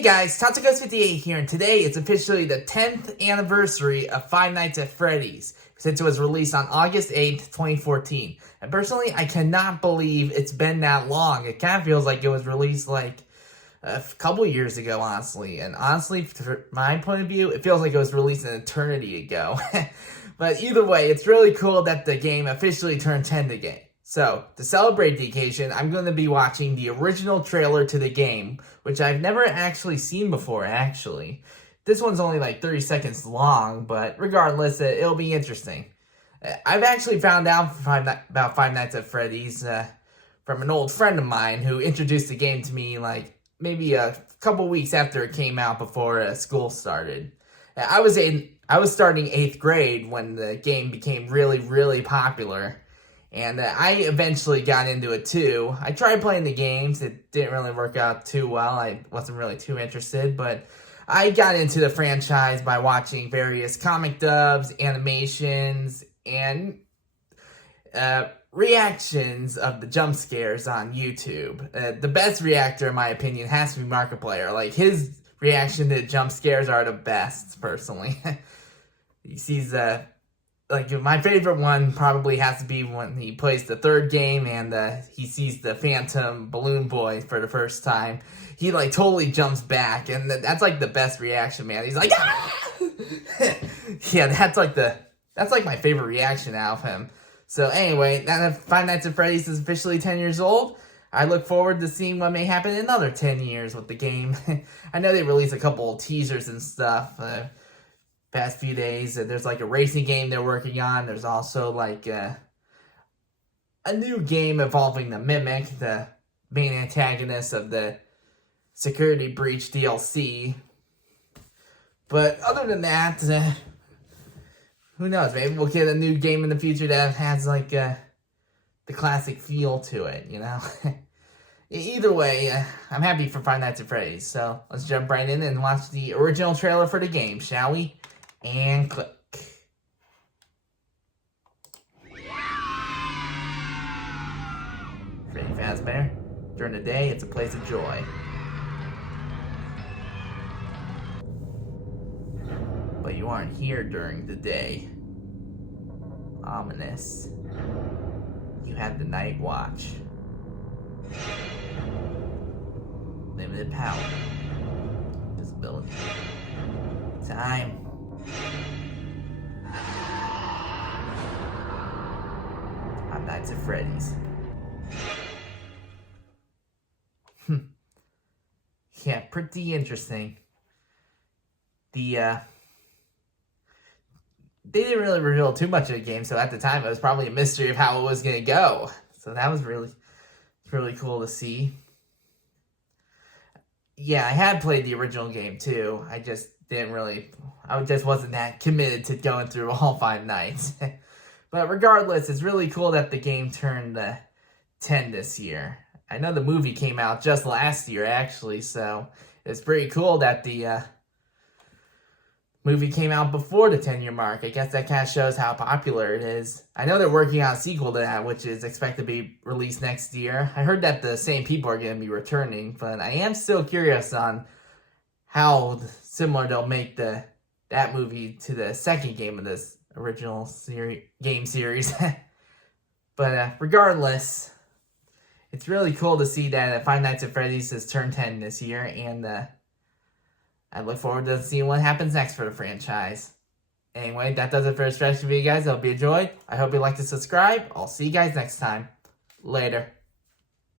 Hey guys, Tatsugo's58 here, and today it's officially the 10th anniversary of Five Nights at Freddy's, since it was released on August 8th, 2014. And personally, I cannot believe it's been that long. It kind of feels like it was released like a couple years ago, honestly. And honestly, from my point of view, it feels like it was released an eternity ago. But either way, it's really cool that the game officially turned 10 today. So, to celebrate the occasion, I'm going to be watching the original trailer to the game, which I've never actually seen before, actually. This one's only like 30 seconds long, but regardless, it'll be interesting. I've actually found out about Five Nights at Freddy's from an old friend of mine who introduced the game to me like maybe a couple weeks after it came out before school started. I was starting 8th grade when the game became really, really popular. And I eventually got into it too. I tried playing the games. It didn't really work out too well. I wasn't really too interested. But I got into the franchise by watching various comic dubs, animations, and reactions of the jump scares on YouTube. The best reactor, in my opinion, has to be Markiplier. Like, his reaction to jump scares are the best, personally. He sees like, my favorite one probably has to be when he plays the third game and he sees the Phantom Balloon Boy for the first time. He, like, totally jumps back, and that's, like, the best reaction, man. He's like, ah! Yeah, that's like my favorite reaction out of him. So, anyway, now that Five Nights at Freddy's is officially 10 years old, I look forward to seeing what may happen in another 10 years with the game. I know they released a couple teasers and stuff, past few days. There's like a racing game they're working on. There's also like a new game involving the Mimic, the main antagonist of the Security Breach DLC. But other than that, who knows? Maybe we'll get a new game in the future that has like the classic feel to it, you know? Either way, I'm happy for Five Nights at Freddy's. So let's jump right in and watch the original trailer for the game, shall we? And click. Freddy Fazbear. During the day, it's a place of joy. But you aren't here during the day. Ominous. You have the night watch. Limited power. Visibility. Time. Five Nights at Freddy's. Yeah, pretty interesting. They didn't really reveal too much of the game, so at the time it was probably a mystery of how it was going to go. So that was really cool to see. Yeah, I had played the original game too. I just wasn't that committed to going through all 5 nights. But regardless, it's really cool that the game turned 10 this year. I know the movie came out just last year, actually, so it's pretty cool that the movie came out before the 10-year mark. I guess that kind of shows how popular it is. I know they're working on a sequel to that, which is expected to be released next year. I heard that the same people are going to be returning, but I am still curious on how similar they'll make that movie to the second game of this original game series. But regardless, it's really cool to see that Five Nights at Freddy's has turned 10 this year, and I look forward to seeing what happens next for the franchise. Anyway, that does it for this video, guys. I hope you enjoyed. I hope you like to subscribe. I'll see you guys next time. Later.